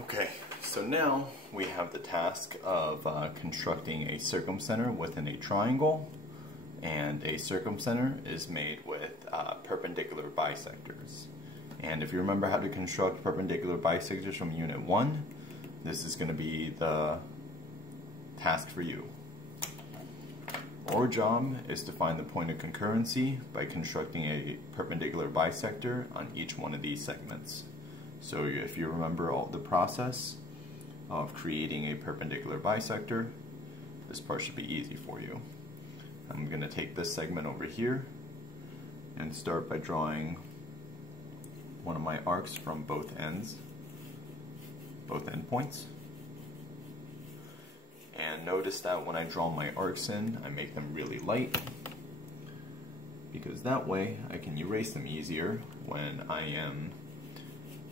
Okay, so now we have the task of constructing a circumcenter within a triangle, and a circumcenter is made with perpendicular bisectors. And if you remember how to construct perpendicular bisectors from Unit 1, this is going to be the task for you. Our job is to find the point of concurrency by constructing a perpendicular bisector on each one of these segments. So if you remember all the process of creating a perpendicular bisector, this part should be easy for you. I'm going to take this segment over here and start by drawing one of my arcs from both ends, both endpoints. And notice that when I draw my arcs in, I make them really light, because that way I can erase them easier when I am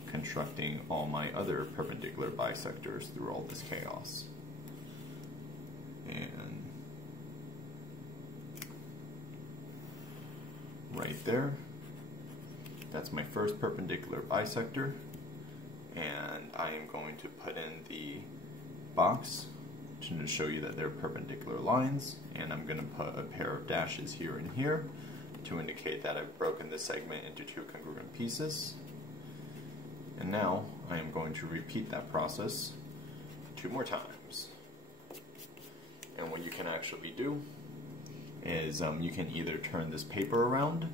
constructing all my other perpendicular bisectors through all this chaos. And right there, that's my first perpendicular bisector, and I am going to put in the box to show you that they're perpendicular lines, and I'm going to put a pair of dashes here and here to indicate that I've broken this segment into two congruent pieces. And now I am going to repeat that process 2 more times. And what you can actually do is you can either turn this paper around,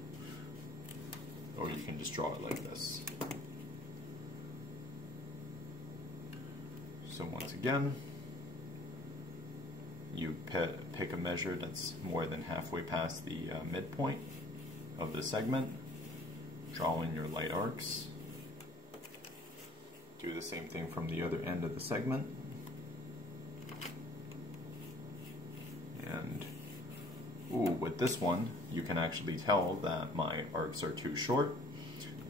or you can just draw it like this. So once again, you pick a measure that's more than halfway past the midpoint of the segment, draw in your light arcs. Do the same thing from the other end of the segment. And with this one, you can actually tell that my arcs are too short.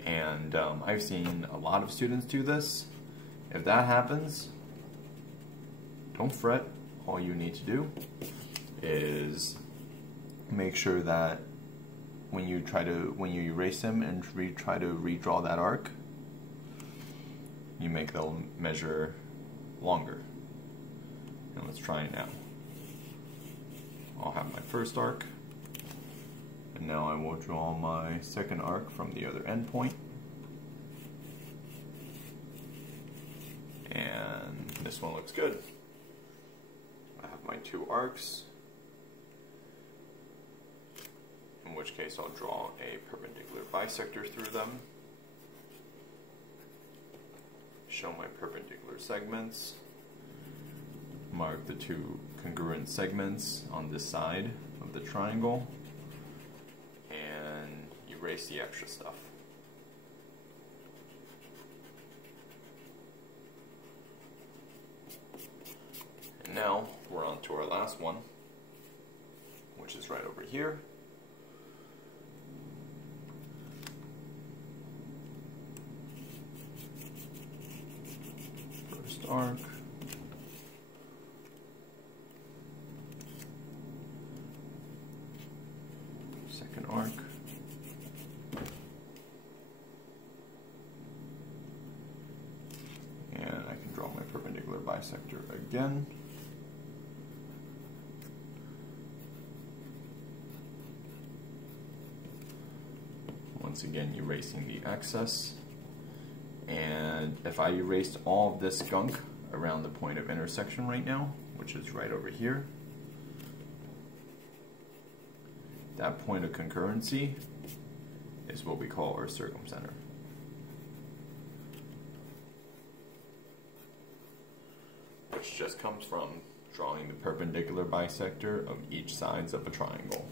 And I've seen a lot of students do this. If that happens, don't fret. All you need to do is make sure that when you erase them and try to redraw that arc, you make the measure longer. And let's try it now. I'll have my first arc, and now I will draw my second arc from the other endpoint. And this one looks good. I have my 2 arcs, in which case I'll draw a perpendicular bisector through them. Show my perpendicular segments, mark the 2 congruent segments on this side of the triangle, and erase the extra stuff. And now we're on to our last one, which is right over here. Arc, second arc, and I can draw my perpendicular bisector again. Once again, erasing the excess. And if I erased all of this gunk around the point of intersection right now, which is right over here, that point of concurrency is what we call our circumcenter. Which just comes from drawing the perpendicular bisector of each sides of a triangle.